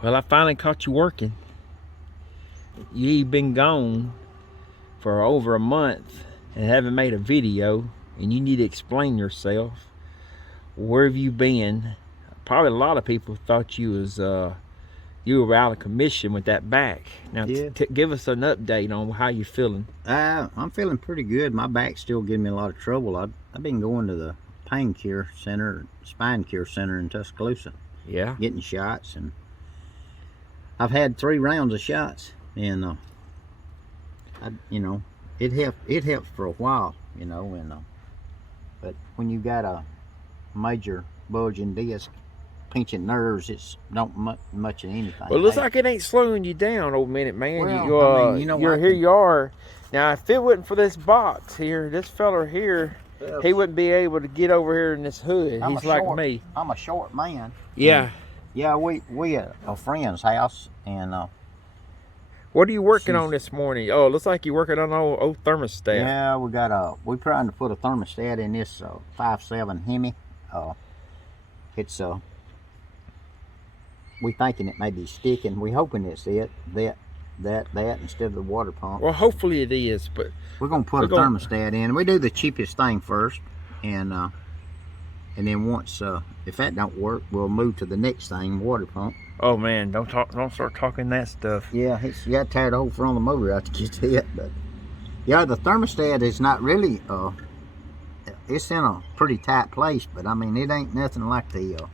Well, I finally caught you working. You've been gone for over a month and haven't made a video, and you need to explain yourself. Where have you been? Probably a lot of people thought you were out of commission with that back. Now, Yeah. give us an update on how you're feeling. I'm feeling pretty good. My back's still giving me a lot of trouble. I've been going to the pain cure center, spine cure center in Tuscaloosa, Yeah. getting shots, and I've had 3 rounds of shots, and it helped for a while, but when you got a major bulging disc pinching nerves, it's don't much of anything. Well, it looks like it ain't slowing you down, old minute man. Well, Here you are. Now, if it wasn't for this box here, this feller here, he wouldn't be able to get over here in this hood. He's like me. I'm a short man. Yeah. Yeah, we at a friend's house, and what are you working on this morning? Oh, it looks like you're working on an old thermostat. Yeah, we're trying to put a thermostat in this 5.7 Hemi. It's we thinking it may be sticking. We hoping it's that instead of the water pump. Well, hopefully it is, but we're gonna put a thermostat in. We do the cheapest thing first, and then once if that don't work, we'll move to the next thing, water pump. Oh man, don't start talking that stuff. Yeah, you got to tear the whole front of the motor out to get to it. But yeah, the thermostat is not really it's in a pretty tight place, but I mean it ain't nothing like the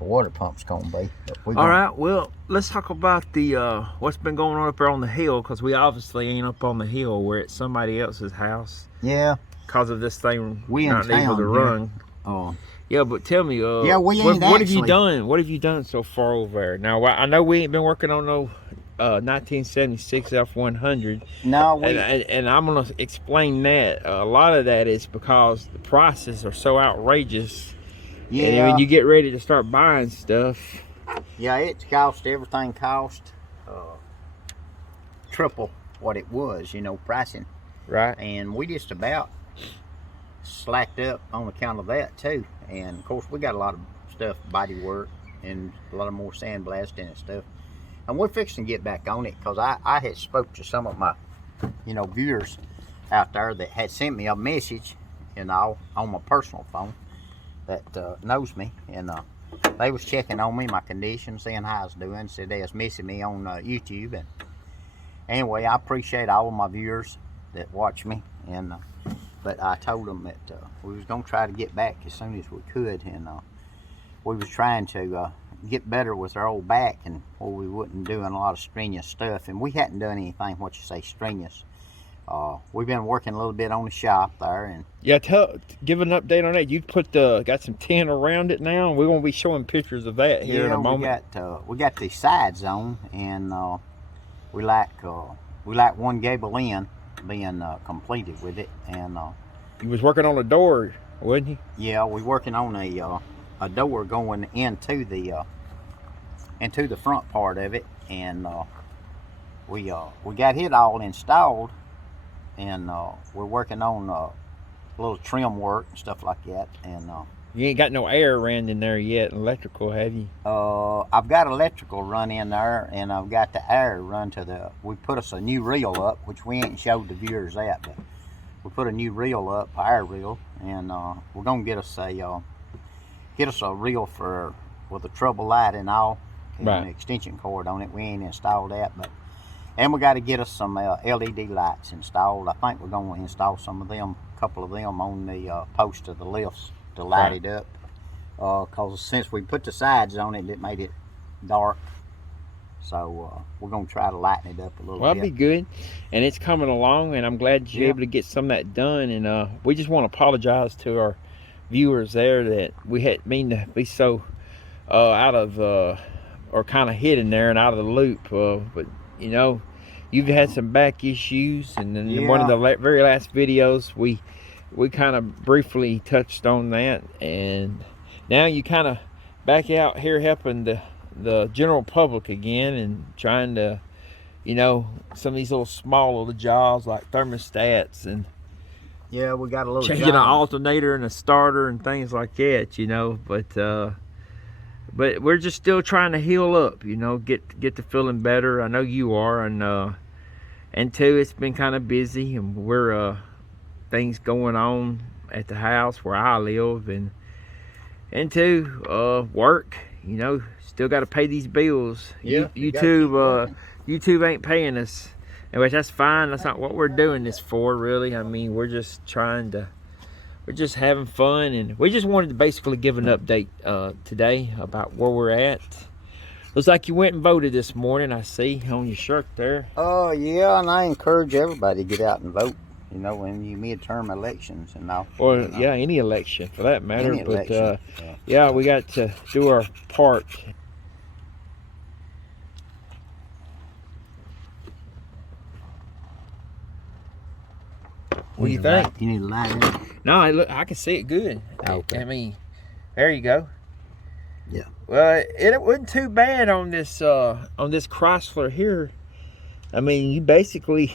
water pump's gonna be. All right, well, let's talk about the what's been going on up there on the hill, because we obviously ain't up on the hill. We're at somebody else's house. Yeah. Because of this thing we not in town able to run. Oh. Yeah, but tell me, yeah, we ain't what have you done? What have you done so far over there? Now, I know we ain't been working on no 1976 F100. No, and I'm gonna explain that. A lot of that is because the prices are so outrageous. Yeah. And when you get ready to start buying stuff, yeah, everything cost triple what it was, pricing. Right. And we just about slacked up on account of that too. And of course we got a lot of stuff, body work, and a lot of more sandblasting and stuff. And we're fixing to get back on it, because I had spoke to some of my viewers out there that had sent me a message on my personal phone that knows me, and they was checking on me, my condition, seeing how I was doing, said they was missing me on YouTube. And anyway, I appreciate all of my viewers that watch me, and but I told them that we was gonna try to get back as soon as we could, and we was trying to get better with our old back, and we wasn't doing a lot of strenuous stuff, and we hadn't done anything what you say strenuous. We've been working a little bit on the shop there, and yeah, give an update on that. You got some tin around it now, and we're gonna be showing pictures of that here in a moment. We got the sides on, and we like one gable end being completed with it, and you was working on a door, wasn't you? Yeah, we working on a door going into the front part of it, and we got it all installed, and we're working on a little trim work and stuff like that. And you ain't got no air ran in there yet, electrical, have you? I've got electrical run in there, and I've got the air run to we put us a new reel up, which we ain't showed the viewers that, but we put a new reel up, air reel, and we're gonna get us a reel with a trouble light and all, and right, an extension cord on it. We ain't installed that, and we got to get us some LED lights installed. I think we're gonna install a couple of them on the post of the lifts to light it up, because since we put the sides on it, it made it dark. So we're gonna try to lighten it up a little bit. Well, that'd be good, and it's coming along, and I'm glad you're able to get some of that done. And we just want to apologize to our viewers there that we had mean to be so out of or kind of hidden there and out of the loop, but you've had some back issues, and in one of the very last videos we kind of briefly touched on that, and now you kind of back out here helping the general public again, and trying to some of these little small little jobs like thermostats, and yeah, we got a little changing an alternator and a starter and things like that, but But we're just still trying to heal up, you know, get to feeling better. I know you are, and two, it's been kind of busy, and we're things going on at the house where I live, and two, work. You know, still got to pay these bills. Yeah, YouTube ain't paying us, which that's fine. That's not what we're doing this for, really. I mean, we're just having fun, and we just wanted to basically give an update today about where we're at. Looks like you went and voted this morning, I see on your shirt there. Oh, yeah, and I encourage everybody to get out and vote, you know, in the midterm elections and all. Or, you know. yeah, any election for that matter. Any but, election, yeah, we got to do our part. What do you think? You need a light in it? No, I can see it good. Okay. I mean, there you go. Yeah. Well, it wasn't too bad on this Chrysler here. I mean, you basically,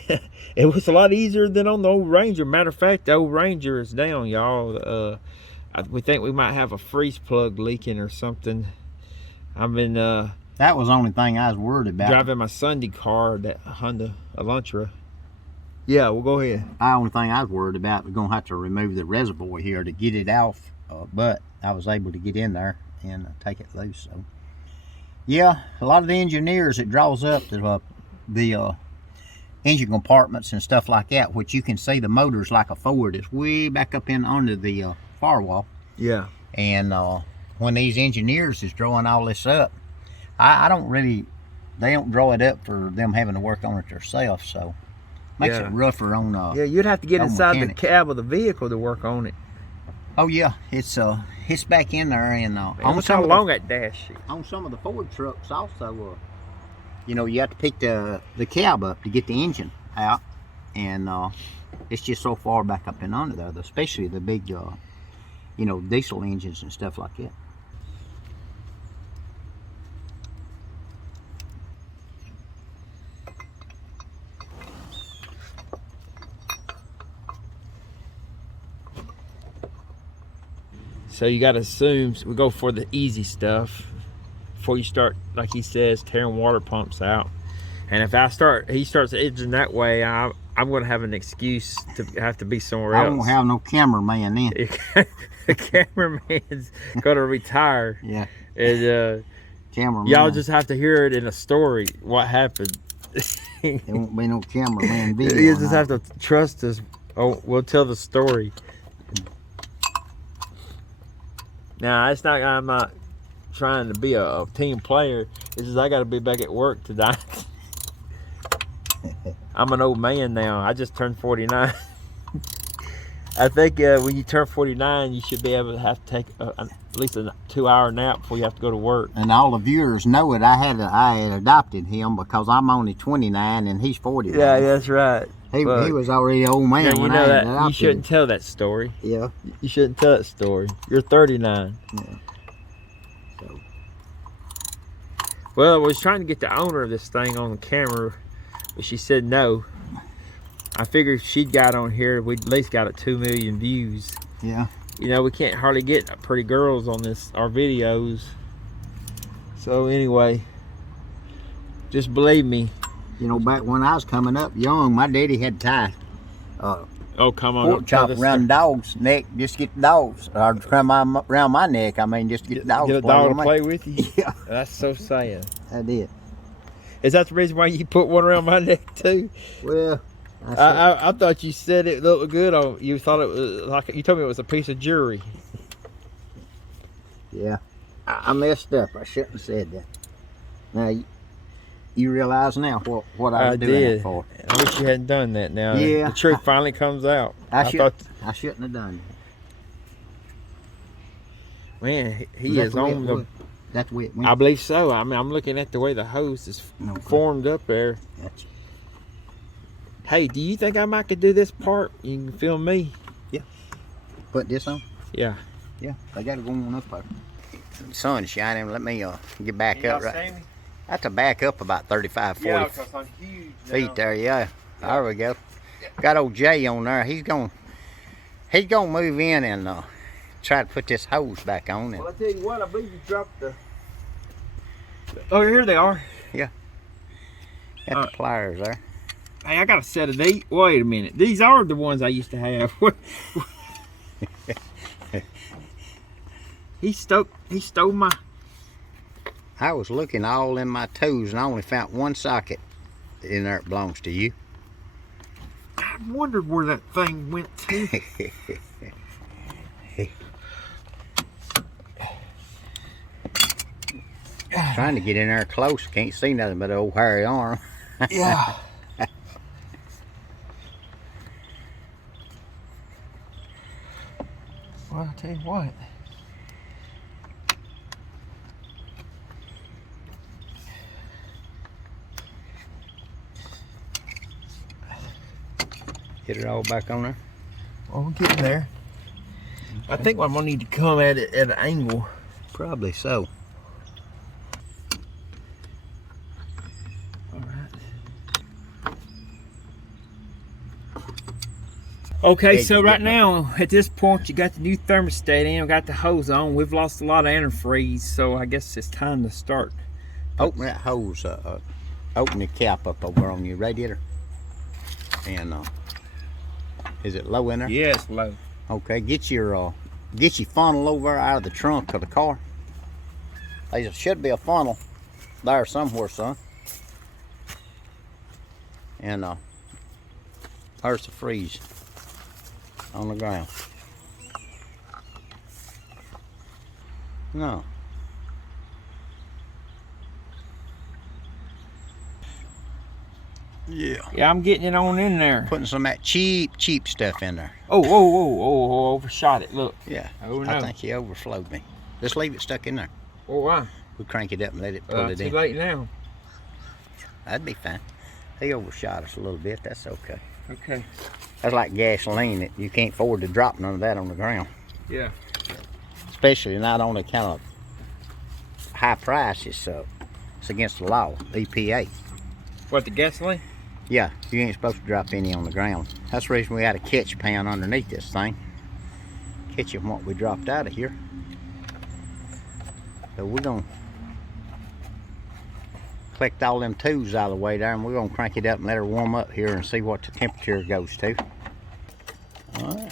it was a lot easier than on the old Ranger. Matter of fact, the old Ranger is down, y'all. We think we might have a freeze plug leaking or something. I've been That was the only thing I was worried about. driving my Sunday car, that Honda Elantra. Yeah, well, go ahead. The only thing I was worried about was going to have to remove the reservoir here to get it off, but I was able to get in there and take it loose. So, yeah, a lot of the engineers, it draws up the engine compartments and stuff like that, which you can see the motor's like a Ford. It's way back up in under the firewall. Yeah. And when these engineers is drawing all this up, I don't really, they don't draw it up for them having to work on it themselves, so makes it rougher on yeah, you'd have to get inside mechanics. the cab of the vehicle to work on it. Oh yeah, it's back in there, and Almost how long that dash is. on some of the Ford trucks also, you know, you have to pick the cab up to get the engine out, and it's just so far back up and under there, especially the big you know, diesel engines and stuff like that. So you got to assume we go for the easy stuff before you start, like he says, tearing water pumps out. And if he starts edging that way, I'm going to have an excuse to have to be somewhere else. I won't have no cameraman then. The cameraman's going to retire. Yeah. And Cameraman. y'all just have to hear it in a story what happened. There won't be no cameraman video. You just have to trust us. Oh, we'll tell the story. Now, it's not. I'm not trying to be a team player. It's just I got to be back at work tonight. I'm an old man now. I just turned 49. I think when you turn 49, you should be able to have to take at least a 2-hour nap before you have to go to work. And all the viewers know it. I had adopted him because I'm only 29 and he's 49. Yeah, that's right. He was already an old man Yeah, you when know I that adopted you shouldn't him. tell that story. Yeah. You shouldn't tell that story. You're 39. Yeah. So. Well, I was trying to get the owner of this thing on the camera, but she said no. I figured if she'd got on here, we'd at least got 2 million views. Yeah. You know, we can't hardly get pretty girls on our videos. So anyway, just believe me. You know, back when I was coming up young, my daddy had to tie Oh, come on. pork chop around the dog's neck just to get the dogs. Or around my neck, I mean, just to get the dogs. Get a play dog with to me. play with you? Yeah, That's so sad. I did. Is that the reason why you put one around my neck too? Well, I thought you said it looked good on you. Thought it was like, you told me it was a piece of jewelry. yeah, I messed up. I shouldn't have said that. Now, you realize now what I was doing did. it for. I wish you hadn't done that now. Yeah. The truth finally comes out. I shouldn't have done Man, he that. is on the. That's the way it went. I believe so. I mean, I'm looking at the way the hose is Okay. formed up there. That's, Hey, do you think I might could do this part? You can film me. put this on. Yeah. Yeah, they got to go on up there. The sun's shining. Let me get back up. Right. I have to back up about 35, 40 I'm huge feet there. Yeah, there we go. Got old Jay on there. He's gonna move in and try to put this hose back on. Well, I tell you what, I believe you dropped the Oh, here they are. Got the pliers there. Hey, I got a set of these. Wait a minute. These are the ones I used to have. He stole my... I was looking all in my tools and I only found one socket in there that belongs to you. I wondered where that thing went to. Trying to get in there close. Can't see nothing but an old hairy arm. Yeah. Well, I'll tell you what. Get it all back on there. Well, we're getting there. I think I'm gonna need to come at it at an angle. Probably so. Okay, so right now, at this point, you got the new thermostat in, we got the hose on. We've lost a lot of antifreeze, so I guess it's time to start. Open that hose, open the cap up over on your radiator. And is it low in there? Yeah, it's low. Okay, get your funnel over out of the trunk of the car. There should be a funnel there somewhere, son. And there's the freeze on the ground. No. Yeah. Yeah, I'm getting it on in there. Putting some of that cheap stuff in there. Oh, overshot it, look. Yeah. Oh, no. I think you overflowed me. Just leave it stuck in there. Oh, why? We'll crank it up and let it pull it Too in. late now. That'd be fine. He overshot us a little bit. That's okay. Okay. That's like gasoline. You can't afford to drop none of that on the ground. Yeah. Especially not on the kind of high price. It's against the law, EPA. What, the gasoline? Yeah, you ain't supposed to drop any on the ground. That's the reason we got a catch pan underneath this thing. Catching what we dropped out of here. So we're gonna collect all them tubes out of the way there, and we're gonna crank it up and let her warm up here and see what the temperature goes to. All right.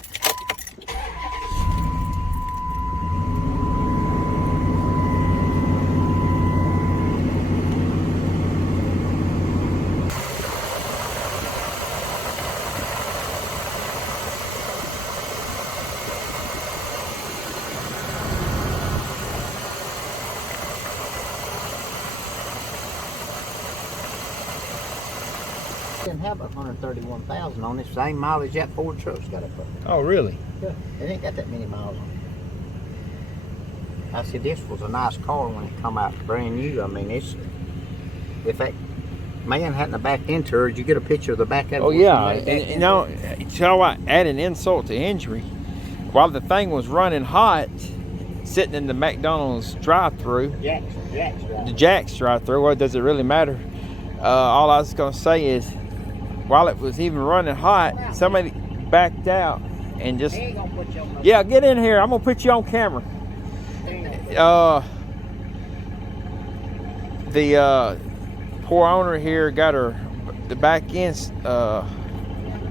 Didn't have 131,000 on it. Same mileage that Ford truck's got up. Oh, really? Yeah, it ain't got that many miles on it. I said this was a nice car when it come out brand new. I mean, it's if that man hadn't backed into her, did you get a picture of the back of it? Oh, yeah. And you know, so I added insult to injury. While the thing was running hot, sitting in the McDonald's drive-thru, the Jack's drive-thru, well, does it really matter? All I was going to say is, while it was even running hot, somebody backed out and just... Yeah, get in here. I'm going to put you on camera. The poor owner here got the back end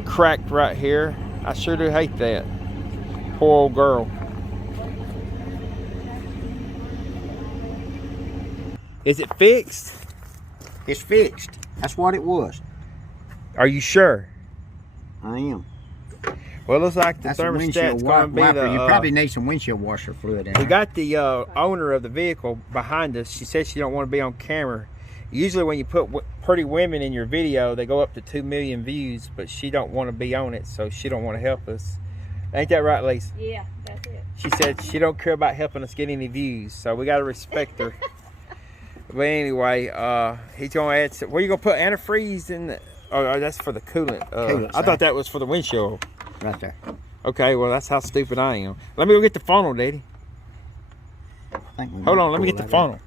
cracked right here. I sure do hate that. Poor old girl. Is it fixed? It's fixed. That's what it was. Are you sure? I am. Well, it looks like the That's a thermostat's windshield going to be wiper. the... You probably need some windshield washer fluid in We there. got the owner of the vehicle behind us. She said she don't want to be on camera. Usually when you put pretty women in your video, they go up to 2 million views, but she don't want to be on it, so she don't want to help us. Ain't that right, Lisa? Yeah, that's it. She said she don't care about helping us get any views, so we got to respect her. But anyway, he's going to add some... Where you going to put antifreeze in the... Oh, that's for the coolant. I thought that was for the windshield. Right there. Okay, well, that's how stupid I am. Let me go get the funnel, Daddy. Hold on, let me get the funnel.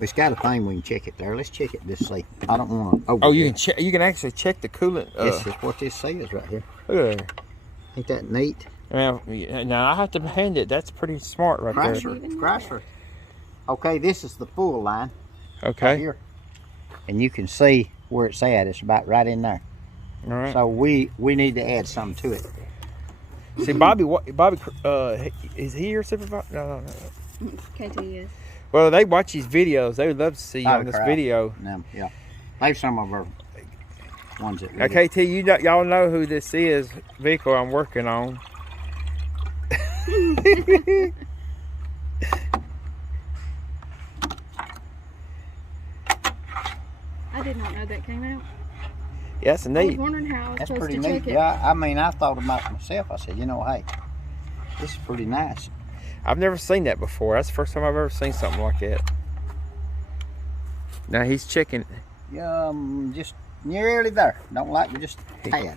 It's got a thing we can check it there. Let's check it. Just see. I don't want to. Oh, you can check. You can actually check the coolant. This is what this says right here. Look at Ain't that neat? there. Now I have to hand it. That's pretty smart right there. Chrysler. Okay, this is the full line. Okay. Right here. And you can see where it's at. It's about right in there. All right. So we need to add something to it. See, Bobby, is he your supervisor? No. KT is. Well, they watch these videos. They would love to see you on this video. Yeah. Maybe some of our ones that Now, KT, y'all know who this is, vehicle I'm working on. I did not know that came out. Yes, I was neat. wondering how I was That's supposed pretty to neat. check it. Yeah, I mean, I thought about it myself. I said, you know, hey, this is pretty nice. I've never seen that before. That's the first time I've ever seen something like that. Now he's checking. Yeah, just nearly there. Don't like me, just a tad.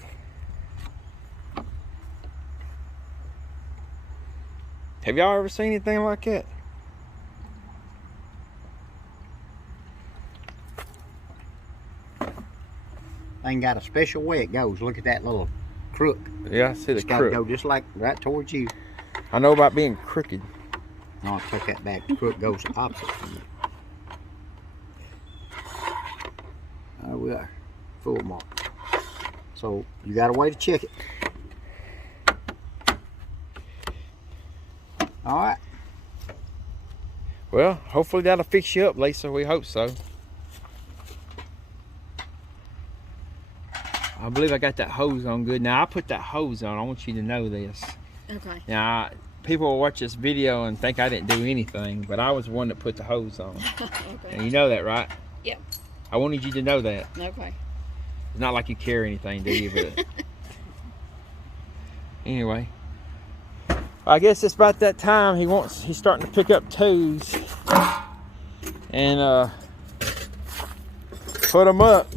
Have y'all ever seen anything like that? Thing got a special way it goes. Look at that little crook. Yeah, I see the It's got to crook. go just like right towards you. I know about being crooked. No, I'll take that back. The crook goes opposite from you. There we are. Full mark. So you got a way to check it. All right. Well, hopefully that'll fix you up, Lisa. We hope so. I believe I got that hose on good. Now, I put that hose on. I want you to know this. Okay. Now, people will watch this video and think I didn't do anything, but I was the one that put the hose on. Okay. And you know that, right? Yep. I wanted you to know that. Okay. It's not like you carry anything, do you? But anyway, I guess it's about that time. He's starting to pick up twos and put them up.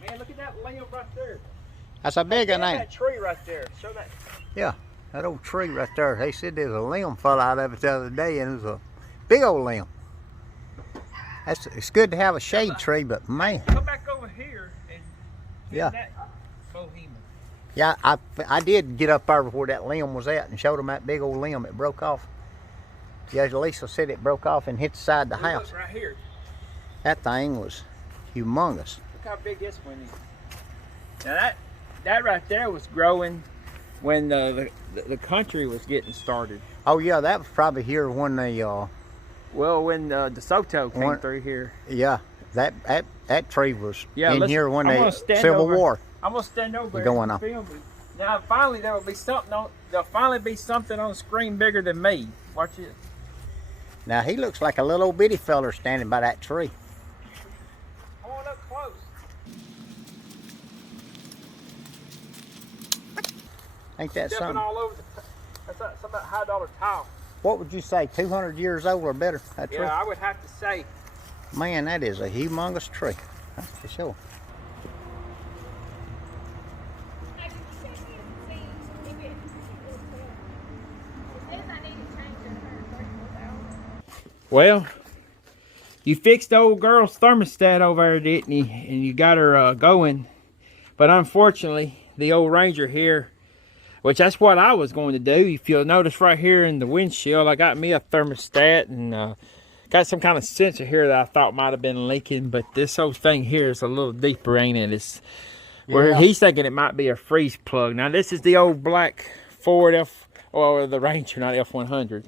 Man, look at that limb right there. That's a big one, ain't it? That tree right there. Show that. Yeah, that old tree right there. They said there's a limb fell out of it the other day, and it was a big old limb. It's good to have a shade tree, but man. Come back over here and Yeah. that bohemian. Yeah, I did get up there where that limb was at and showed them that big old limb. It broke off. Yeah, Lisa said it broke off and hit the side of the house. Look right here. That thing was humongous. Look how big this one is. Now that right there was growing when the country was getting started. Oh yeah, that was probably here when they Well, when DeSoto came through here. yeah, that tree was Yeah, in here when I'm gonna the stand Civil over. War. I'm gonna stand over there Going and on. film me. Now finally there'll be something on. There'll finally be something on the screen bigger than me. Watch it. Now he looks like a little old bitty feller standing by that tree. Come on up close. Ain't that Stepping something? all over that's some high dollar tile. What would you say, 200 years old or better, that tree? Yeah, I would have to say. Man, that is a humongous tree. That's for sure. Well, you fixed the old girl's thermostat over there, didn't you? And you got her going. But unfortunately, the old Ranger here, which that's what I was going to do. If you'll notice right here in the windshield, I got me a thermostat and got some kind of sensor here that I thought might have been leaking. But this whole thing here is a little deeper, ain't it? It's where he's thinking it might be a freeze plug. Now, this is the old black Ford or the Ranger, not F100.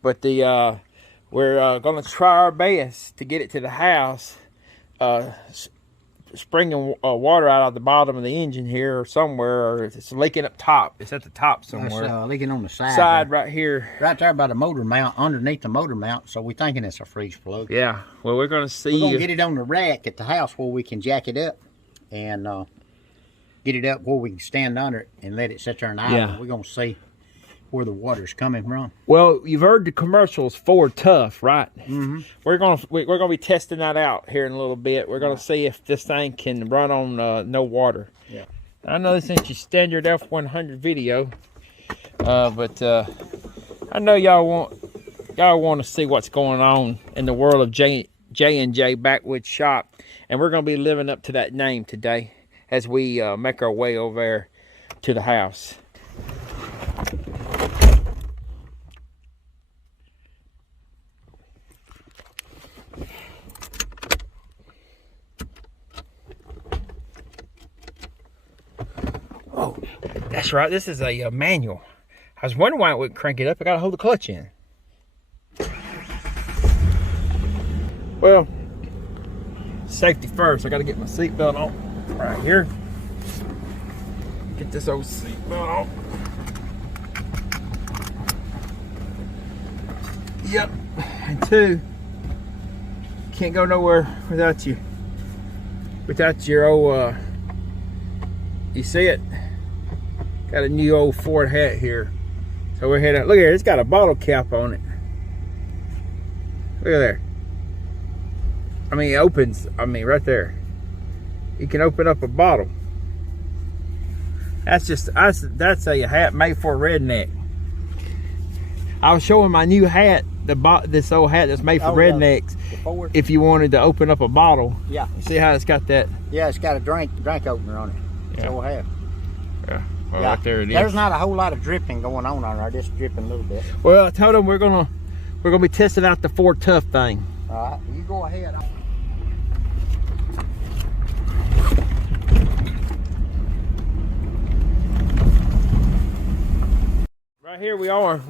But the we're going to try our best to get it to the house, springing water out of the bottom of the engine here or somewhere, or it's leaking up top. It's at the top somewhere. It's leaking on the side. Side right here. Right there by the motor mount, underneath the motor mount, so we're thinking it's a freeze plug. Yeah, well, we're going to see. We're going to get it on the rack at the house where we can jack it up and get it up where we can stand under it and let it sit there and idle. Yeah. We're going to see where the water's coming from. Well, you've heard the commercials Ford Tough, right? Mm-hmm. We're gonna be testing that out here in a little bit. We're gonna see if this thing can run on no water. Yeah. I know this ain't your standard F100 video, but I know y'all want to see what's going on in the world of J&J Backwoods Shop, and we're gonna be living up to that name today as we make our way over there to the house. That's right. This is a manual. I was wondering why it wouldn't crank it up. I got to hold the clutch in. Well, safety first. I got to get my seatbelt on right here. Get this old seatbelt on. Yep. And two, can't go nowhere without your old, you see it? Got a new old Ford hat here. So we're heading, look here, it's got a bottle cap on it. Look at there. I mean, it opens, right there. You can open up a bottle. That's a hat made for a redneck. I was showing my new hat, this old hat that's made for rednecks. If you wanted to open up a bottle. Yeah. See how it's got that? Yeah, it's got a drink opener on it. It's old hat. Yeah. Well, Yeah. right there it is. There's not a whole lot of dripping going on there, just dripping a little bit. Well, I told them we're gonna be testing out the Ford Tough thing. All right, you go ahead. Right here we are.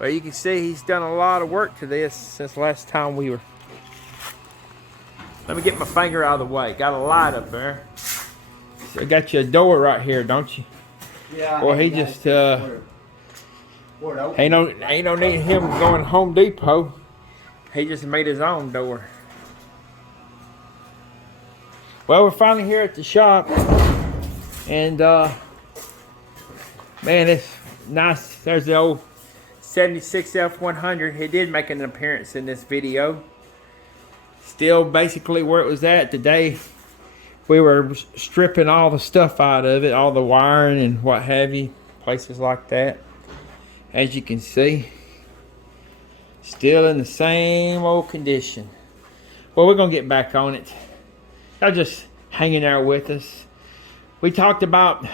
Well, you can see he's done a lot of work to this since last time we were. Let me get my finger out of the way. Got a light up there. So got you a door right here, don't you? Yeah. Well, he just ain't no need him going to Home Depot. He just made his own door. Well, we're finally here at the shop, and man, it's nice. There's the old 76 F100. He did make an appearance in this video. Still basically where it was at today. We were stripping all the stuff out of it, all the wiring and what have you, places like that. As you can see, still in the same old condition. Well, we're gonna get back on it. Y'all just hanging there with us. We talked about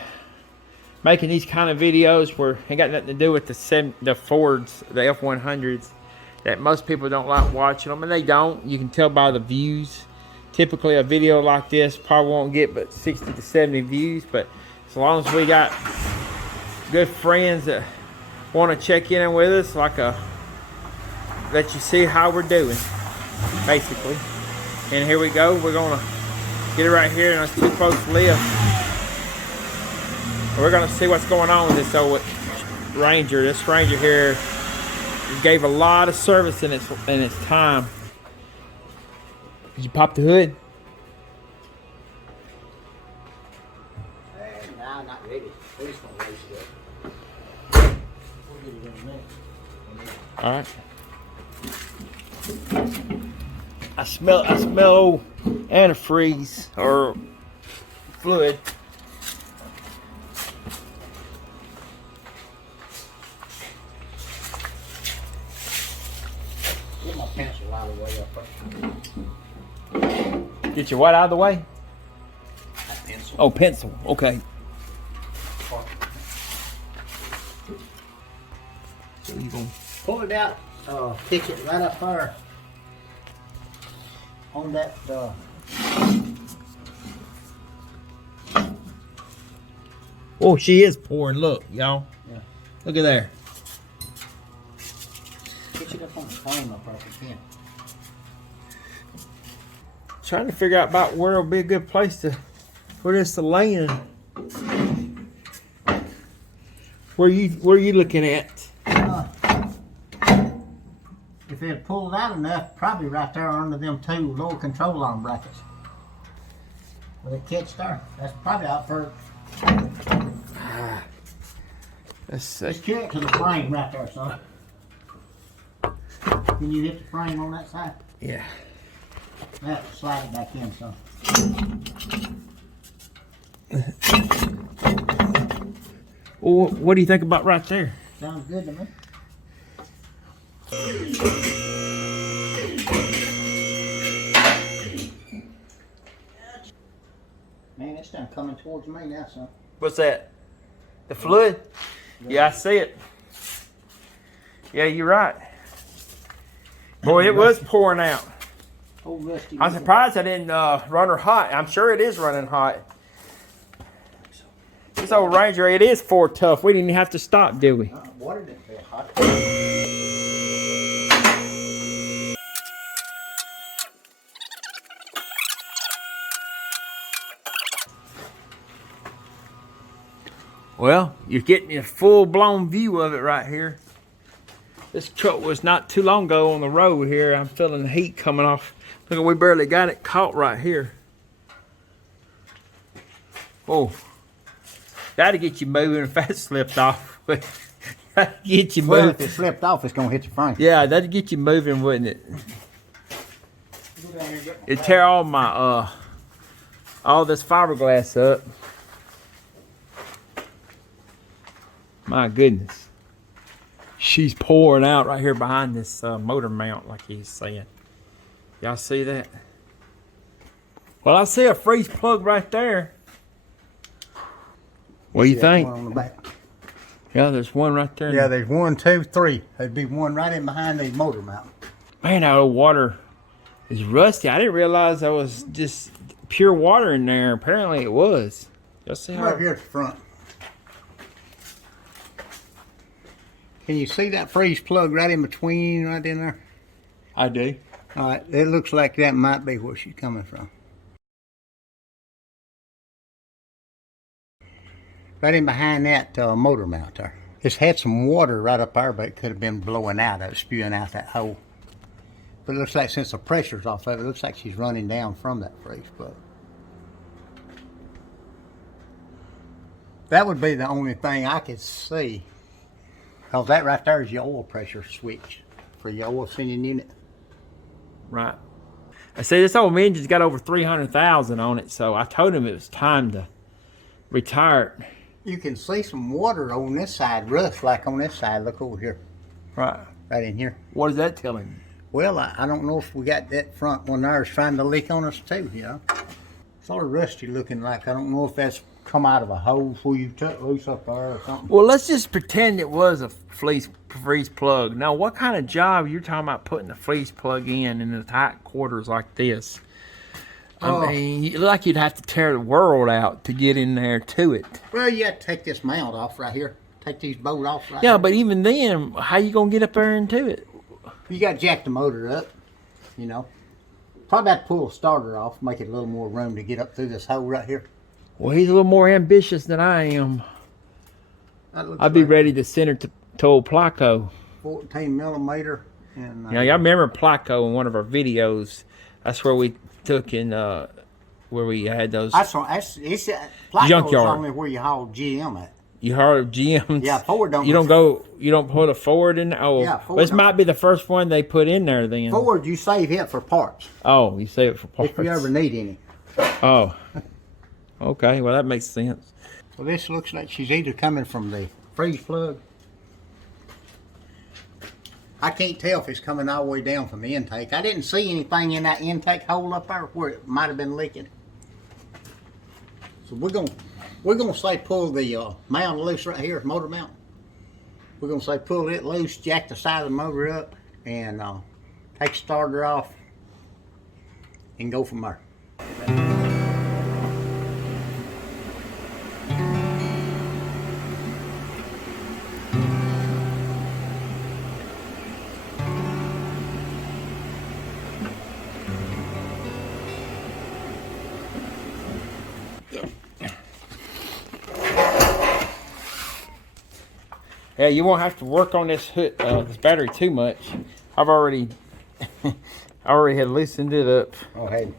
making these kind of videos where it got nothing to do with the Fords, the F100s, that most people don't like watching them, and they don't. You can tell by the views. Typically a video like this probably won't get but 60 to 70 views, but as long as we got good friends that want to check in with us, let you see how we're doing, basically. And here we go. We're gonna get it right here in a 2-post lift. We're gonna see what's going on with this old Ranger. This Ranger here gave a lot of service in its time. Did you pop the hood? No, not really. Please don't waste it. We'll get it in a minute. All right. I smell old antifreeze or fluid. Get my pencil out of the way up there. Get your what out of the way? That pencil. Oh, pencil. Okay. So you gonna Pull it out. Pitch it right up there. On that. Oh, she is pouring. Look, y'all. Yeah. Look at there. Pitch it up on the frame up there if you can. Trying to figure out about where will be a good place for this to land. Where you looking at? If it pulled out enough, probably right there under them 2 lower control arm brackets. With it catch there. That's probably out for. Let's Just carry it to the frame right there, son. Can you hit the frame on that side? Yeah. That slide it back in, son. Well, what do you think about right there? Sounds good to me. Man, it's done coming towards me now, son. What's that? The fluid? Yeah, I see it. Yeah, you're right. Boy, it was pouring out. Oh, rusty. I'm surprised I didn't run her hot. I'm sure it is running hot. This old Ranger, it is Ford tough. We didn't even have to stop, did we? Water didn't feel hot. Well, you're getting a full-blown view of it right here. This truck was not too long ago on the road here. I'm feeling the heat coming off. Look, we barely got it caught right here. Oh, that'll get you moving if that slipped off. That'll get you Well, moving. if it slipped off, it's gonna hit the front. Yeah, that'd get you moving, wouldn't it? It'd tear all my all this fiberglass up. My goodness. She's pouring out right here behind this motor mount, like he's saying. Y'all see that? Well, I see a freeze plug right there. What do you think? One on the back. Yeah, there's one right there. Yeah, there's 1, 2, 3. There'd be one right in behind the motor mount. Man, that old water is rusty. I didn't realize that was just pure water in there. Apparently it was. Y'all see how? Right here at the front. Can you see that freeze plug right in between, right in there? I do. All right, it looks like that might be where she's coming from. Right in behind that motor mount there. It's had some water right up there, but it could have been blowing out of it, spewing out that hole. But it looks like since the pressure's off of it, it looks like she's running down from that freeze plug. That would be the only thing I could see. Because that right there is your oil pressure switch for your oil sending unit. Right. I see this old engine's got over 300,000 on it, so I told him it was time to retire it. You can see some water on this side, rust like on this side. Look over here. Right. Right in here. What is that telling you? Well, I don't know if we got that front one there is trying to leak on us too, you know. Sort of rusty looking like. I don't know if that's come out of a hole before you took loose up there or something. Well, let's just pretend it was a freeze plug. Now, what kind of job you're talking about putting a freeze plug in the tight quarters like this? I mean, you look like you'd have to tear the world out to get in there to it. Well, you have to take this mount off right here. Take these bolts off right Yeah, here. but even then, how you gonna get up there into it? You got to jack the motor up, you know. Probably have to pull the starter off, make it a little more room to get up through this hole right here. Well, he's a little more ambitious than I am. That looks I'd be like ready to send her to old Placo. 14 millimeter. And, Now, y'all remember Placo in one of our videos? That's where we took in, where we had those. it's Placo's Junkyard. only where you haul GM at. You heard of GMs? Yeah, Ford don't. You don't put a Ford in there? Oh, Yeah, Ford this don't. might be the first one they put in there then. Ford, you save it for parts Oh, you save it for parts. if you ever need any. Oh. Okay, well that makes sense. Well, this looks like she's either coming from the freeze plug. I can't tell if it's coming all the way down from the intake. I didn't see anything in that intake hole up there where it might have been leaking. So we're gonna say pull the mount loose right here, motor mount. We're gonna say pull it loose, jack the side of the motor up, and take the starter off, and go from there. Yeah, you won't have to work on this this battery too much. I've already had loosened it up. Oh, hey.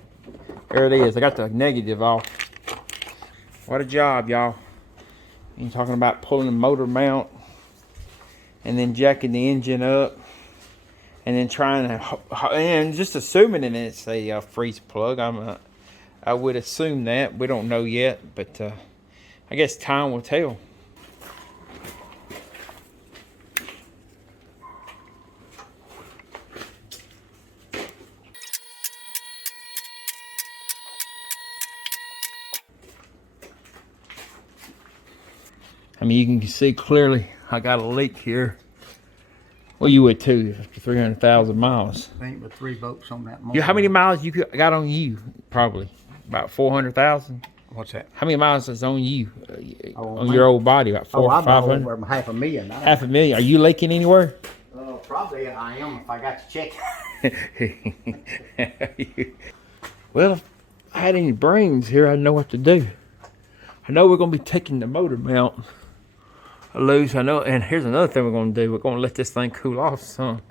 There it is. I got the negative off. What a job, y'all. You're talking about pulling the motor mount and then jacking the engine up and then trying to, and just assuming that it's a freeze plug. I would assume that. We don't know yet, but I guess time will tell. I mean, you can see clearly I got a leak here. Well, you would too, after 300,000 miles. Ain't but 3 bolts on that motor. How many miles you got on you? Probably about 400,000. What's that? How many miles is on you? Oh, On mine? your old body? About Oh, I'm 500? over $500,000 now. $500,000. Are you leaking anywhere? Probably I am if I got to check. Well, if I had any brains here, I'd know what to do. I know we're going to be taking the motor mount loose. I know, and here's another thing we're going to do. We're going to let this thing cool off some.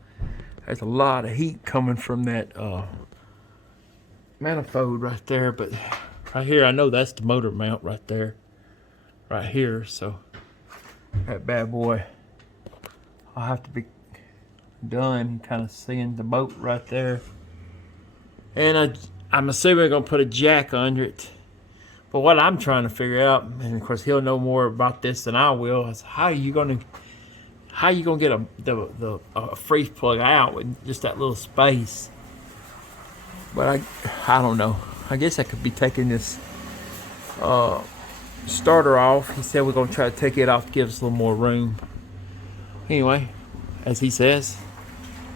There's a lot of heat coming from that manifold right there, but right here, I know that's the motor mount right there. Right here, so that bad boy, I'll have to be done kind of seeing the boat right there. And I'm assuming we're going to put a jack under it. But what I'm trying to figure out, and of course he'll know more about this than I will, is how you gonna get a freeze plug out with just that little space. But I don't know. I guess I could be taking this starter off. He said we're gonna try to take it off to give us a little more room. Anyway, as he says,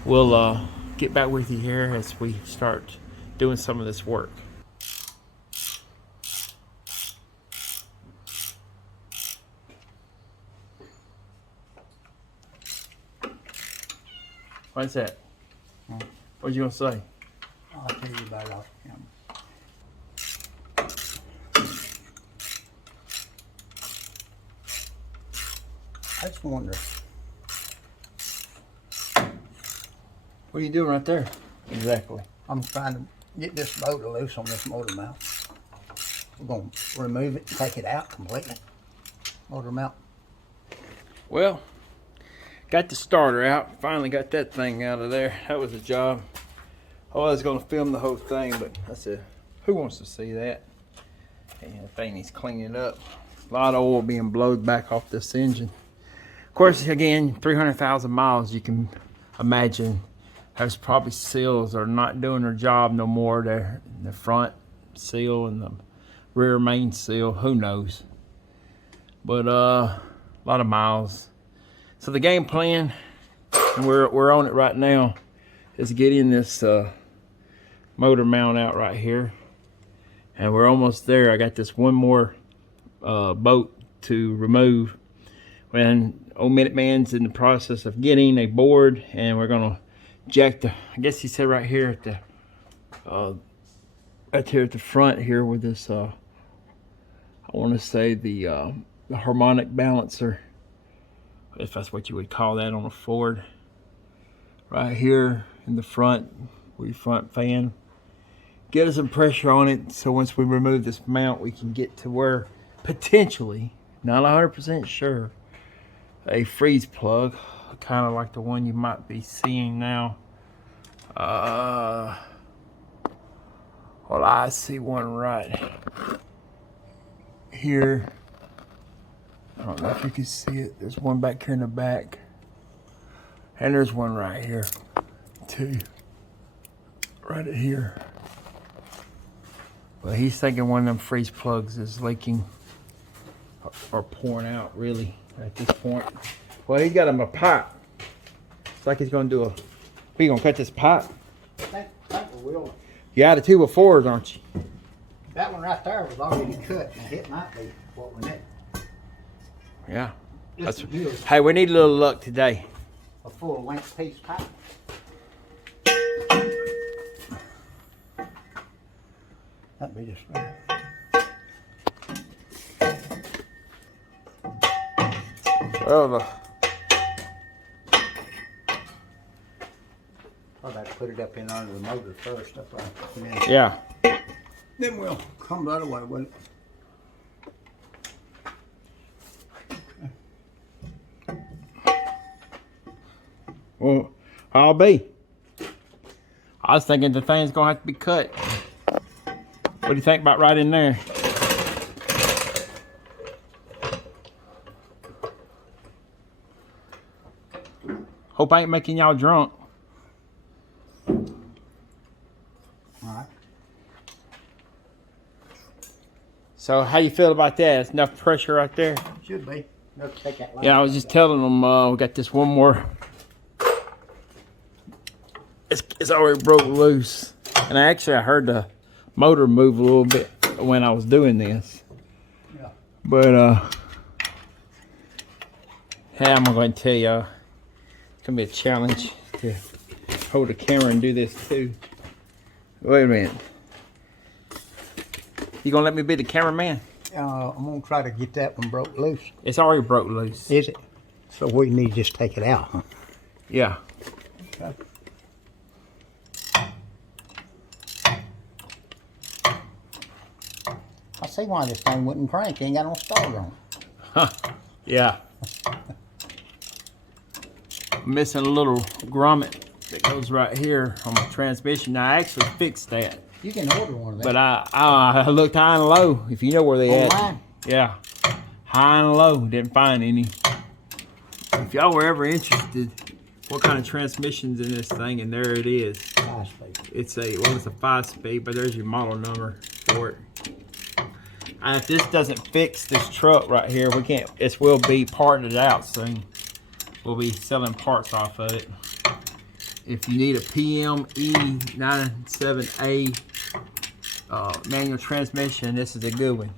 we'll get back with you here as we start doing some of this work. What's that? What you gonna say? I'll tell you about it off camera. I just wonder. What are you doing right there? Exactly. I'm trying to get this motor loose on this motor mount. We're going to remove it, take it out completely. Motor mount. Well, got the starter out. Finally got that thing out of there. That was a job. I was going to film the whole thing, but I said, who wants to see that? And the thing needs cleaning up. A lot of oil being blowed back off this engine. Of course, again, 300,000 miles, you can imagine there's probably seals that are not doing their job no more. They're the front seal and the rear main seal, who knows. But a lot of miles. So the game plan, and we're on it right now, is getting this motor mount out right here. And we're almost there. I got this one more boat to remove. When old Minuteman's in the process of getting a board, and we're gonna jack the, I guess he said right here at the right here at the front here with this I want to say the harmonic balancer, if that's what you would call that on a Ford. Right here in the front with your front fan. Get us some pressure on it, so once we remove this mount, we can get to where potentially, not 100% sure, a freeze plug, kind of like the one you might be seeing now. Well, I see one right here. I don't know if you can see it. There's one back here in the back. And there's one right here, too. Right here. Well, he's thinking one of them freeze plugs is leaking or pouring out, really, at this point. Well, he's got him a pipe. It's like he's going to do a... Are you going to cut this pipe? I think we will. You had 2 before, aren't you? That one right there was already cut. Now it might be what we need. Yeah. Just a deal. Hey, we need a little luck today. A full length piece pipe. That'd be just right. Well, I'd have to put it up in under the motor first. Up right. yeah. Then we'll come the other way with it. Well, I'll be. I was thinking the thing's gonna have to be cut. What do you think about right in there? Hope I ain't making y'all drunk. Alright. So how you feel about that? It's enough pressure right there? Should be. Let's take that line. Yeah, I was just telling them we got this one more. It's already broke loose. And I heard the motor move a little bit. when I was doing this. Yeah. But hey, I'm going to tell y'all, it's gonna be a challenge to hold the camera and do this too. Wait a minute. You gonna let me be the cameraman? I'm gonna try to get that one broke loose. It's already broke loose. Is it? So we need to just take it out, huh? Yeah. Okay. I see why this thing wouldn't crank. It ain't got no starter on it. Huh. Yeah. Missing a little grommet that goes right here on the transmission. Now I actually fixed that. You can order one of them. But I looked high and low, if you know where they at. Online? Yeah. High and low. Didn't find any. If y'all were ever interested, what kind of transmissions in this thing, and there it is. 5-speed. It's a 5-speed, but there's your model number for it. And if this doesn't fix this truck right here, we can't. We'll be parting it out soon. We'll be selling parts off of it. If you need a PME97A manual transmission, this is a good one.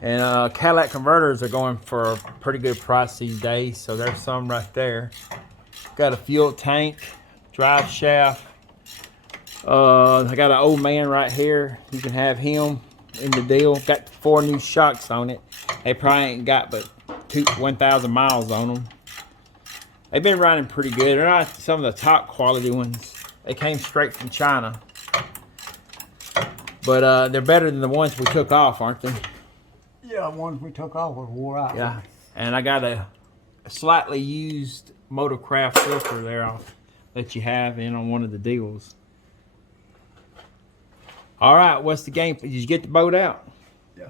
And Cadillac converters are going for a pretty good price these days, so there's some right there. Got a fuel tank, drive shaft. I got an old man right here. You can have him in the deal. Got 4 new shocks on it. They probably ain't got but 1,000 miles on them. They've been running pretty good. They're not some of the top quality ones. They came straight from China. But they're better than the ones we took off, aren't they? Yeah, the ones we took off was wore out. Yeah. And I got a slightly used Motorcraft filter there I'll let you have in on one of the deals. All right, what's the game? Did you get the boat out? Yeah.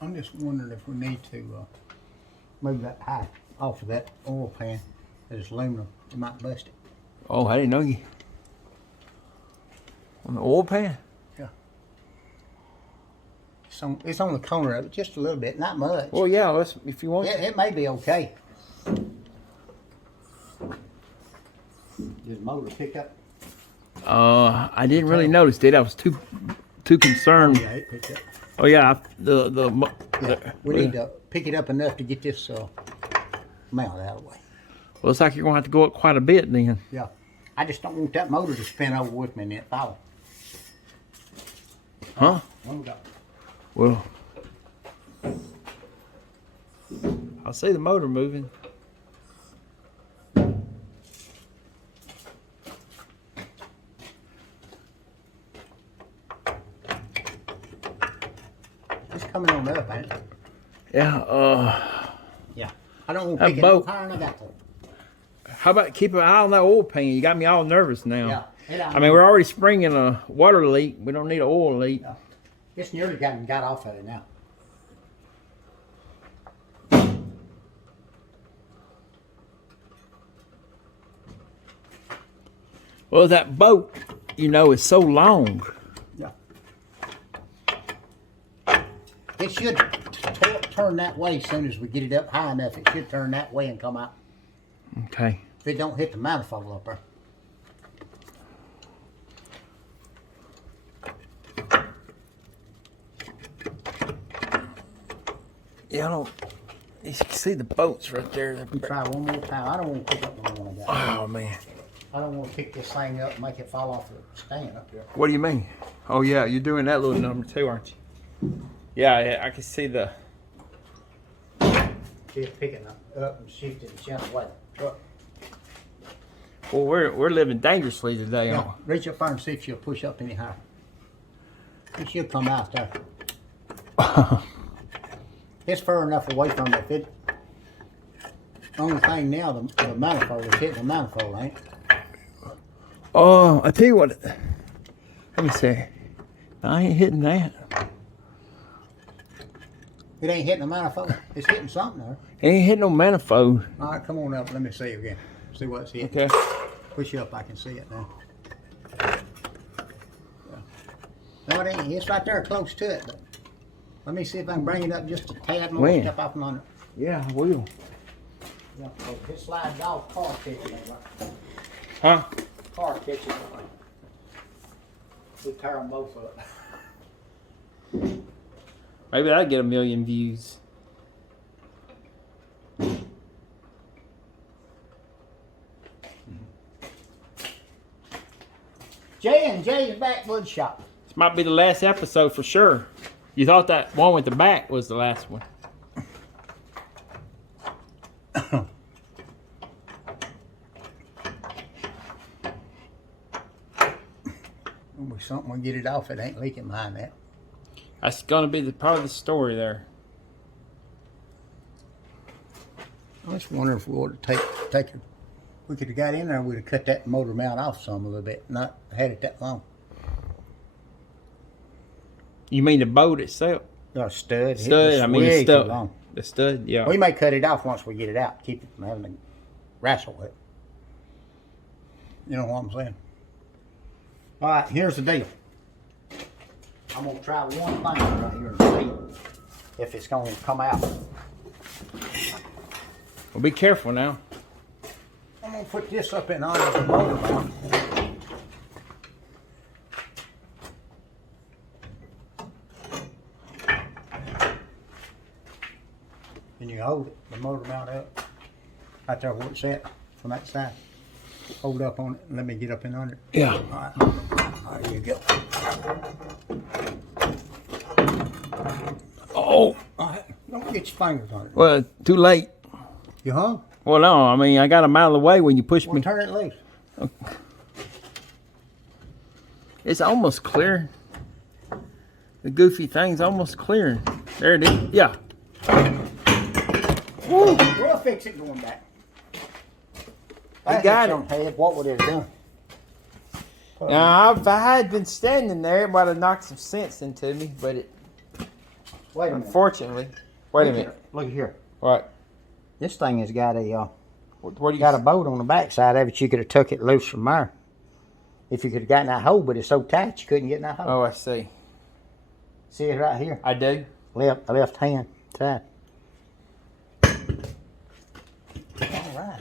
I'm just wondering if we need to move that pipe off of that oil pan. It's aluminum. It might bust it. Oh, I didn't know you. On the oil pan? Yeah. It's on the corner of it, just a little bit, not much. Well, yeah, let's, if you want. It may be okay. Did the motor pick up? I didn't really notice it. I was too concerned. Yeah, it picked up. Oh yeah, Yeah, we need to pick it up enough to get this mount out of the way. Well, looks like you're gonna have to go up quite a bit then. Yeah. I just don't want that motor to spin over with me and then fall. Huh? Well, I see the motor moving. It's coming on up, ain't it? Yeah. Yeah. I don't want That to pick it boat. up higher than I got to. How about keep an eye on that oil pan? You got me all nervous now. Yeah. I mean, we're already springing a water leak. We don't need an oil leak. Yeah. It's nearly got off of it now. Well, that boat, you know, is so long. Yeah. It should turn that way as soon as we get it up high enough. It should turn that way and come out. Okay. If it don't hit the manifold up there. Yeah, I don't. You can see the boats right there. We try one more time. I don't want to pick up the one I got. Oh man. I don't want to pick this thing up and make it fall off the stand up there. What do you mean? Oh yeah, you're doing that little number too, aren't you? Yeah, I can see the. See it picking up and shifting the shelf away. Truck. Well, we're living dangerously today. Yeah, reach up there and see if she'll push up any higher. It should come out there. It's far enough away from it. It only thing now, the manifold is hitting the manifold, ain't it? Oh, I tell you what. Let me see. I ain't hitting that. It ain't hitting the manifold. It's hitting something there. It ain't hitting no manifold. All right, come on up. Let me see again. See what's hitting. Okay. Push you up. I can see it now. Yeah. No, it ain't. It's right there close to it. But let me see if I can bring it up just a tad more. When? Step off and on it. Yeah, I will. Yeah, so it slides off. Car catches it. Right. Huh? Car catches it. Right. We tear them both up. Maybe that'll get 1,000,000 views. J&J's Backwoods Shop. This might be the last episode for sure. You thought that one with the back was the last one. Something will get it off. It ain't leaking behind that. That's gonna be the part of the story there. I just wonder if we ought to take it. We could have got in there. We'd have cut that motor mount off some a little bit. Not had it that long. You mean the boat itself? The stud. Stud. I mean the way too stud. long. The stud. Yeah. We may cut it off once we get it out. Keep it from having to wrestle with it. You know what I'm saying? All right, here's the deal. I'm going to try one thing right here and see if it's going to come out. Well, be careful now. I'm going to put this up in under the motor mount. Can you hold it, the motor mount up? Right there where it's at from that side. Hold up on it and let me get up in under it. Yeah. All right, there you go. Oh. All right, don't get your fingers on it. Well, too late. You hung? Well, no. I mean, I got them out of the way when you pushed Well, me. turn it loose. It's almost clear. The goofy thing's almost clear. There it is. Yeah. Woo! We'll fix it going back. I got it. On head, what would it have done? Now, if I had been standing there, it might have knocked some sense into me, but it, Wait a minute. unfortunately, wait a minute. Look here. What? This thing has got a What do you got a bolt on the back side of it. You could have took it loose from there. If you could have gotten that hole, but it's so tight you couldn't get in that hole. Oh, I see. See it right here. I do. Left hand side. All right.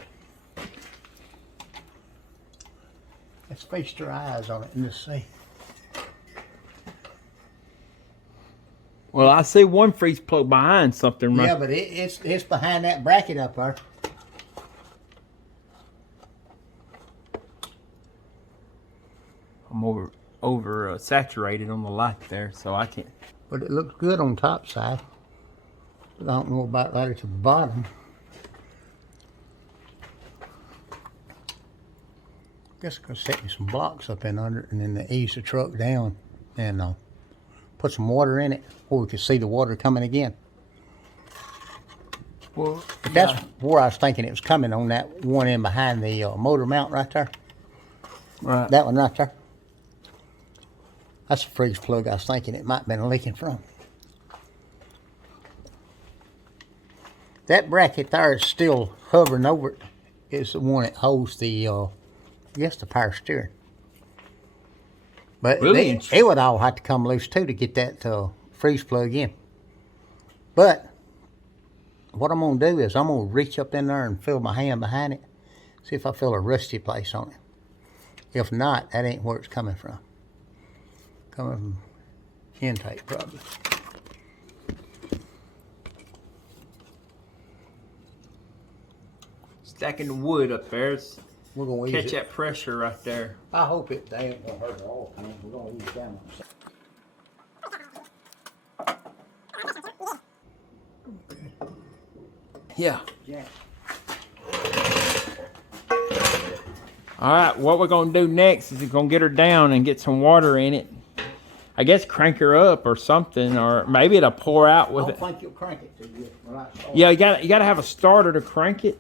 Let's feast your eyes on it and just see. Well, I see one freeze plug behind something. Right? Yeah, but it's behind that bracket up there. I'm over saturated on the light there, so I can't. But it looks good on top side. But I don't know about right at the bottom. Guess I could set me some blocks up in under it and then ease the truck down and put some water in it where we could see the water coming again. Well, But that's where I was thinking it was coming on that one in behind the motor mount right there. right. That one right there. That's a freeze plug I was thinking it might have been leaking from. That bracket there is still hovering over it. It's the one that holds the, I guess the power steering. But Really it would all have to come loose too to get that freeze plug in. But what I'm going to do is I'm going to reach up in there and feel my hand behind it. See if I feel a rusty place on it. If not, that ain't where it's coming from. Coming from intake probably. Stacking the wood up there. It's We're gonna catch use it. that pressure right there. I hope it they ain't gonna hurt the oil pan. We're gonna use that one. Yeah. Yeah. All right. What we're gonna do next is we're gonna get her down and get some water in it. I guess crank her up or something, or maybe it'll pour out I with don't it. think you'll crank it till you when I start. Yeah, you gotta have a starter to crank it.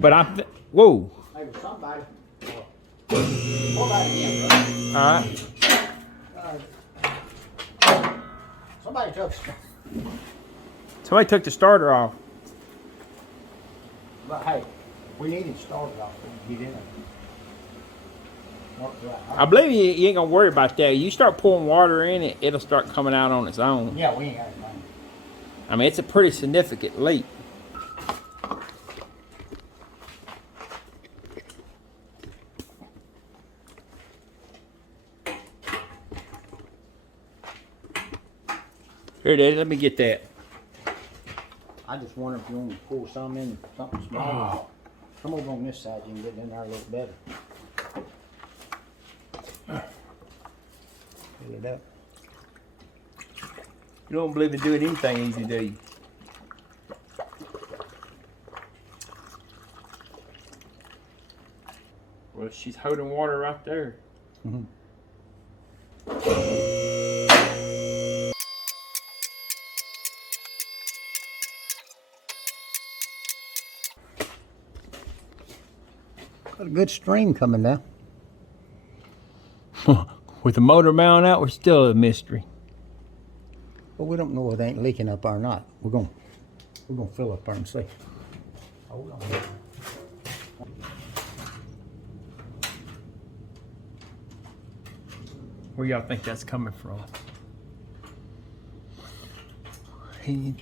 But whoa. Maybe somebody. Pull that again, bro. All right. Somebody took. Somebody took the starter off. But hey, we need it started off when we get in there. I believe you ain't gonna worry about that. You start pouring water in it, it'll start coming out on its own. Yeah, we ain't got it, man. I mean, it's a pretty significant leak. Here it is. Let me get that. I just wonder if you want to pour some in, something smaller. Come over on this side, you can get in there a little better. Fill it up. You don't believe in doing anything easy, do you? Well, she's holding water right there. Mm-hmm. Got a good stream coming down. With the motor mount out, we're still a mystery. But we don't know if it ain't leaking up or not. We're gonna fill up there and see. Hold on. Where y'all think that's coming from? He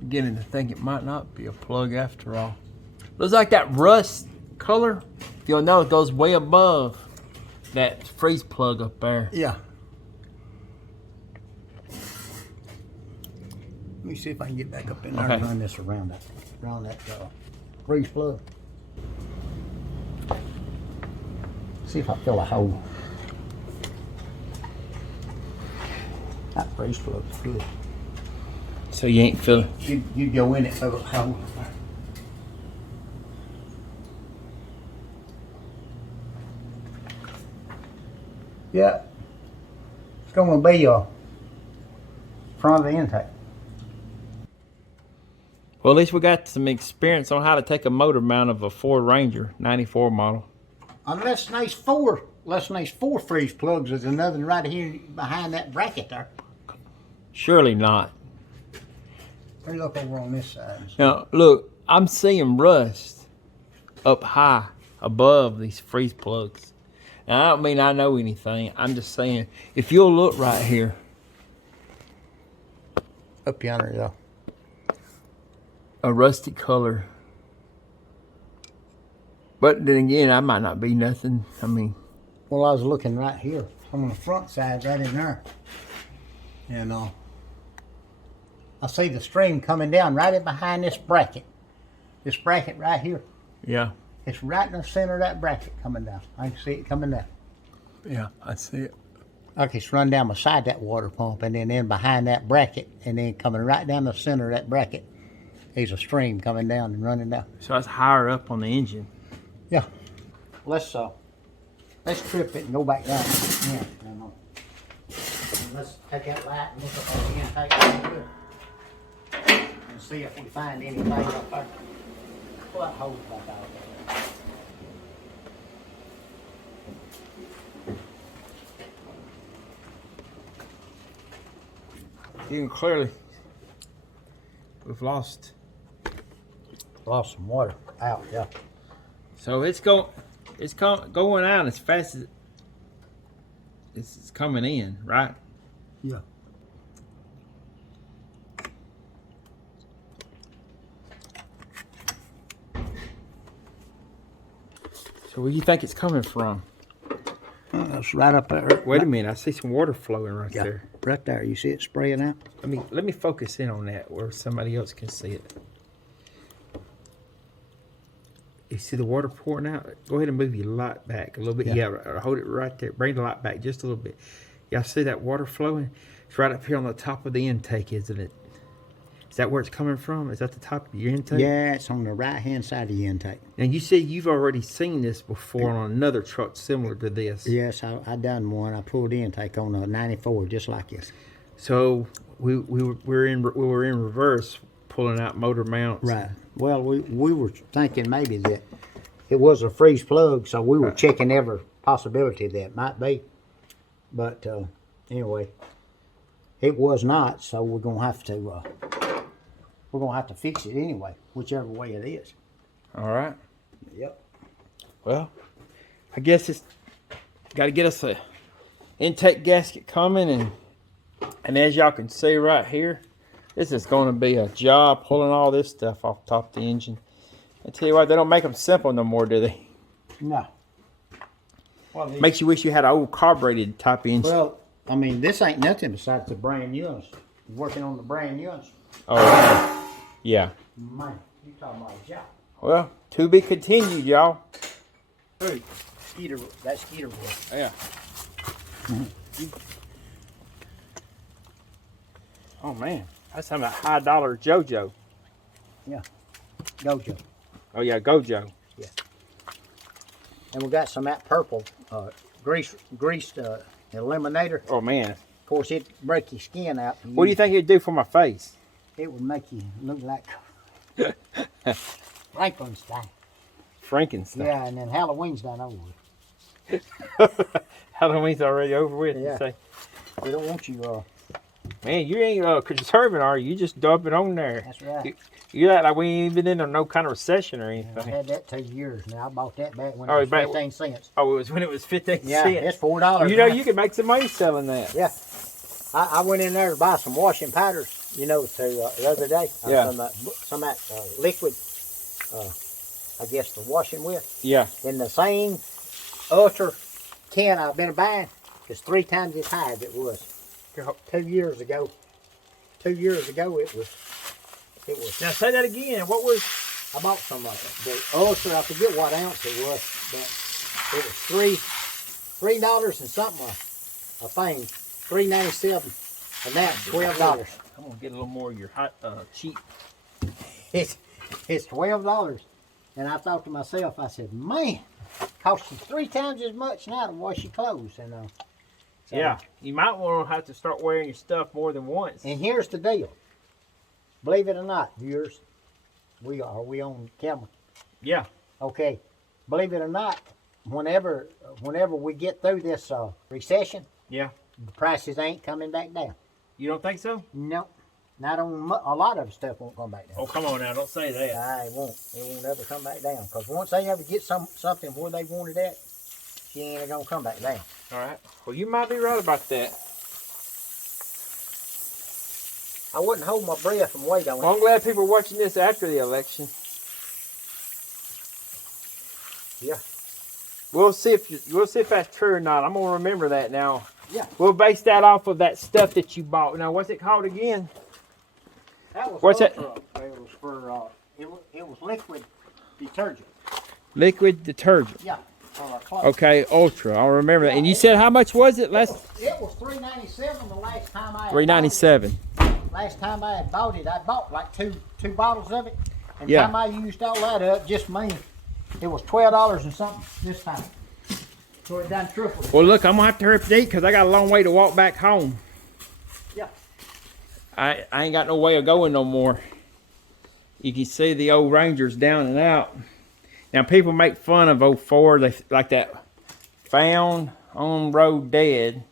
beginning to think it might not be a plug after all. Looks like that rust color. If you'll know, it goes way above that freeze plug up there. Yeah. Let me see if I can get back up in there and run this around that freeze plug. See if I fill a hole. That freeze plug's good. So you ain't feeling. You go in it, fill a hole. Yeah. It's going to be front of the intake. Well, at least we got some experience on how to take a motor mount of a Ford Ranger 94 model. Unless there's four freeze plugs, there's another right here behind that bracket there. Surely not. Let me look over on this side. Now, look, I'm seeing rust up high above these freeze plugs. Now, I don't mean I know anything. I'm just saying, if you'll look right here. Up yonder, though. A rusty color. But then again, I might not be nothing. I mean. Well, I was looking right here. On the front side, right in there. And I see the stream coming down right in behind this bracket. This bracket right here. Yeah. It's right in the center of that bracket coming down. I can see it coming down. Yeah, I see it. Okay, it's run down beside that water pump and then in behind that bracket and then coming right down the center of that bracket. There's a stream coming down and running down. So that's higher up on the engine. Yeah. Let's trip it and go back down. Yeah, let's take that light and look up at the intake and see if we find anything up there. Pull that hose back out there. You can clearly, we've lost some water out, yeah. So it's going out as fast as it's coming in, right? Yeah. So where do you think it's coming from? It's right up there. Wait a minute, I see some water flowing right there. Right there. You see it spraying out? Let me focus in on that where somebody else can see it. You see the water pouring out? Go ahead and move your light back a little bit. Yeah, hold it right there. Bring the light back just a little bit. Y'all see that water flowing? It's right up here on the top of the intake, isn't it? Is that where it's coming from? Is that the top of your intake? Yeah, it's on the right-hand side of the intake. Now, you said you've already seen this before on another truck similar to this. Yes, I done one. I pulled the intake on a 94 just like this. So we were in reverse pulling out motor mounts. Right. Well, we were thinking maybe that it was a freeze plug, so we were checking every possibility that it might be. But anyway, it was not. So we're gonna have to fix it anyway, whichever way it is. All right. Yep. Well, I guess it's got to get us a intake gasket coming, and as y'all can see right here, this is going to be a job pulling all this stuff off the top of the engine. I tell you what, they don't make them simple no more, do they? No. Well, makes you wish you had an old carbureted type engine. Well, I mean, this ain't nothing besides a brand new working on the brand new ones. Oh, yeah. Man, you talking about a job. Well, to be continued, y'all. Hey, Skeeter, that Skeeter boy. Yeah. Oh man, that's talking about high dollar JoJo. Gojo. Oh yeah, Gojo. And we got some that purple greased eliminator. Oh man, Of course, it break your skin out. what do you think it'd do for my face? It would make you look like Frankenstein. Frankenstein. Yeah, and then Halloween's done over with. Halloween's already over with. Yeah. You say, We don't want you. man, you ain't conserving, are you? You just dump it on there. That's right. You act like we ain't even in no kind of recession or I've anything. had that 2 years now. I bought that back when Oh, it was back- 15 cents. Oh, it was when it was 15 Yeah, cents. it's $4. You know, now. you could make some money selling that. Yeah. I went in there to buy some washing powders, to the other day. Yeah. Some of that liquid, I guess, the washing with. Yeah. In the same Ultra can I've been buying, it's 3 times as high as it was 2 years ago. 2 years ago, it was. Now say that again. What was? I bought some of it. The Ultra, I forget what ounce it was, but it was $3 and something a thing. $3.97, and that's $12. I'm gonna get a little more of your hot cheap. It's $12, and I thought to myself, I said, man, costs you 3 times as much now to wash your clothes. And so- Yeah, you might want to have to start wearing your stuff more than once. And here's the deal. Believe it or not, viewers, we on camera. Yeah. Okay, believe it or not, whenever we get through this recession, Yeah. the prices ain't coming back down. You don't think so? No, not on a lot of the stuff won't come back down. Oh, come on now, don't say that. It won't. It won't ever come back down. Because once they ever get something where they wanted that, she ain't gonna come back down. All right. Well, you might be right about that. I wouldn't hold my breath and wait on Well, it. I'm glad people are watching this after the election. Yeah. We'll see if that's true or not. I'm gonna remember that now. Yeah. We'll base that off of that stuff that you bought. Now, what's it called again? That was What's that? Ultra. It was for it was liquid detergent. Liquid detergent. Yeah. For our clothes. Okay, Ultra. I'll remember that. And you said how much was it? Last It was $3.97 the last time I had $3.97. bought it. Last time I had bought it, I bought like two bottles of it. And Yeah. time I used all that up, just me, it was $12 and something this time. So it done tripled. Well, look, I'm gonna have to hurry up and eat because I got a long way to walk back home. Yeah. I ain't got no way of going no more. You can see the old Rangers down and out. Now people make fun of 04, they like that found on road dead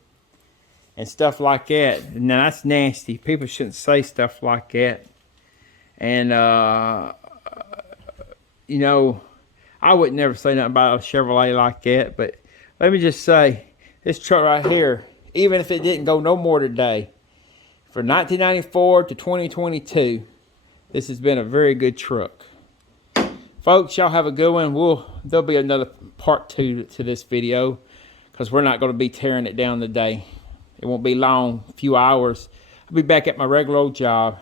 and stuff like that. Now that's nasty. People shouldn't say stuff like that. And I would never say nothing about a Chevrolet like that, but let me just say, this truck right here, even if it didn't go no more today, from 1994 to 2022, this has been a very good truck. Folks, y'all have a good one. There'll be another part 2 to this video because we're not going to be tearing it down today. It won't be long, a few hours. I'll be back at my regular old job.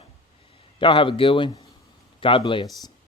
Y'all have a good one. God bless.